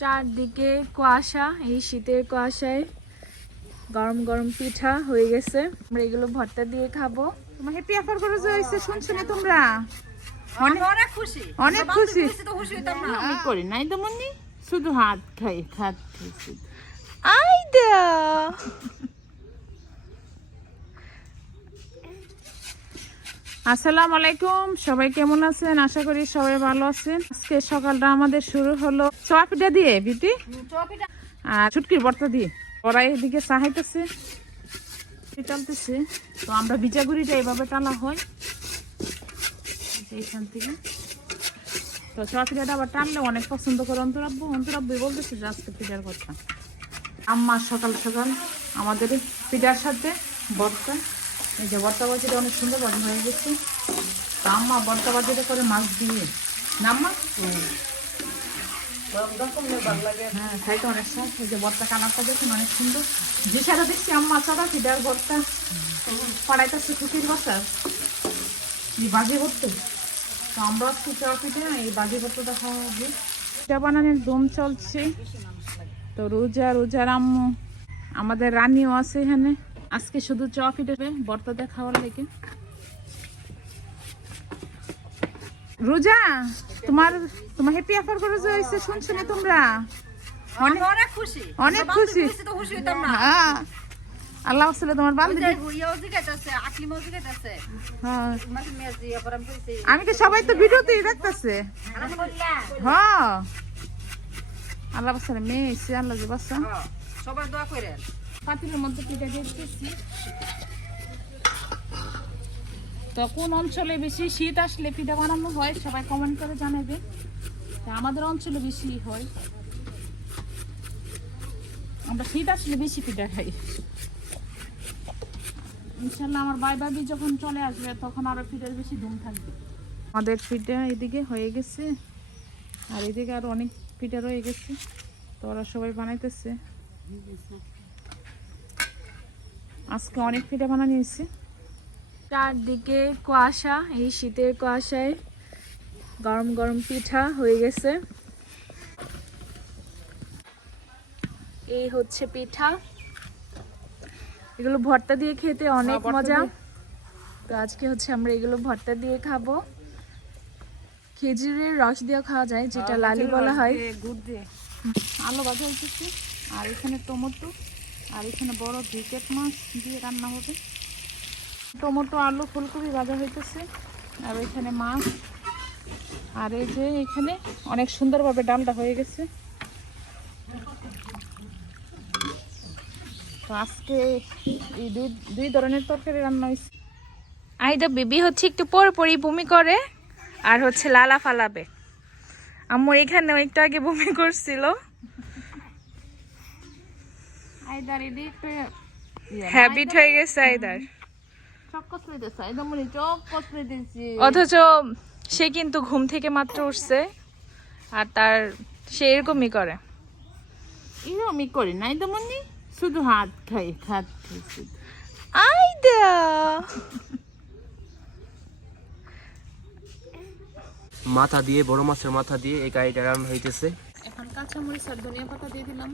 চারদিকে কুয়াশা এই শীতের কুয়াশায় গরম গরম পিঠা হয়ে গেছে। আমরা এগুলো ভর্তা দিয়ে খাব। তোমার হ্যাপি করে যাইছে শুনছো না তোমরা। অনেক খুশি। খুশি। আমি করি নাই তো মনি। শুধু হাত খাই হাত খাই শুধু। আইদা! আসসালামু আলাইকুম। সবাই কেমন আছেন? আশা করি সবাই ভালো আছেন। আজকে সকালটা আমাদের শুরু হলো চোয়া পিঠা দিয়ে বিটি চপিটা আর ছুটকির ভর্তা দিয়ে। ওরা এদিকে সাহাইতেছে টানতেছে তো আমরা বিজাগুড়িটা এভাবে টানা হয়। এই এইখান থেকে। তো চোয়া পিঠাটা আবার টানলে অনেক পছন্দ করে। অন্তরাব্বু অন্তরাব্বু বলতেছে যে আজকে পিঠার কথা। আম্মা সকাল সকাল আমাদের পিঠার সাথে ভর্তা এই যে ভর্তা বাজিটা অনেক সুন্দর বাজি হয়ে গেছে। তো আম্মা ভর্তা বাজিটা করে মাছ দিয়ে। না আম্মা হ্যাঁ অনেক এই যে দেখুন, অনেক সুন্দর। যে সারা দেখছি আম্মা বাসা? এই তো আমরা এই দম চলছে। তো রোজা, রোজার আম্মু, আমাদের রানীও আছে এখানে। আজকে শুধু চা পিঠে বর্তাতে খাওয়ার লেগে। রোজা তোমার তোমার হ্যাপি করে হয়েছে শুনছো না তোমরা? অনেক খুশি। অনেক খুশি। হ্যাঁ। আল্লাহ আসলে তোমার বান্ধবী হ্যাঁ। আমি তো সবাই তো ভিডিওতেই দেখতেছে। হ্যাঁ। আল্লাহ বাসারে মেয়ে এসে আল্লাহ যে সবাই দোয়া করেন। পাতিলের মধ্যে পিঠা দেখতেছি তো কোন অঞ্চলে বেশি শীত আসলে পিঠা বানানো হয় সবাই কমেন্ট করে জানাবে। তা আমাদের অঞ্চলে বেশি হয়। আমরা শীত আসলে বেশি পিঠা খাই। ইনশাল্লাহ আমার বাই বাবি যখন চলে আসবে তখন আরও পিঠার বেশি ধুম থাকবে। আমাদের পিঠা এদিকে হয়ে গেছে। আর এদিকে আরও অনেক পিঠা রয়ে গেছে। তো ওরা সবাই বানাইতেছে। আজকে অনেক পিঠা বানানো নিয়েছি চারদিকে কুয়াশা এই শীতের কুয়াশায় গরম গরম পিঠা হয়ে গেছে। এই হচ্ছে পিঠা। এগুলো ভর্তা দিয়ে খেতে অনেক মজা। তো আজকে হচ্ছে আমরা এগুলো ভর্তা দিয়ে খাব। খেজুরের রস দিয়ে খাওয়া যায় যেটা লালি বলা হয়। গুড় দিয়ে। আলু ভাজা হইতেছে আর এখানে টমেটো আর এখানে বড় ভিকেট মাছ দিয়ে রান্না হবে। টমেটো আলু ফুলকপি ভাজা হইতেছে। আর এখানে মাছ। আর এই যে এখানে অনেক সুন্দরভাবে ডালটা হয়ে গেছে। তো আজকে এই দুই দুই ধরনের তরকারি রান্না হয়েছে আইদা বেবি হচ্ছে একটু পর পরই বমি করে। আর হচ্ছে লালা ফালাবে। আম্মু এখানে একটু আগে বমি করছিল। এদি হ্যাবিট হয়ে গেছে আইদার আইদা অথচ সে কিন্তু ঘুম থেকে মাত্র উঠছে আর তার সে এরকমই করে। এরকমই করি নাই তো মনি? শুধু হাত খাই হাত খাই শুধু। আইদা মাথা দিয়ে, বড় মাছের মাথা দিয়ে এই গাড়িটা রান্না হইতেছে। এখন কাঁচা মরিচ আর ধনিয়া পাতা দিয়ে দিলাম।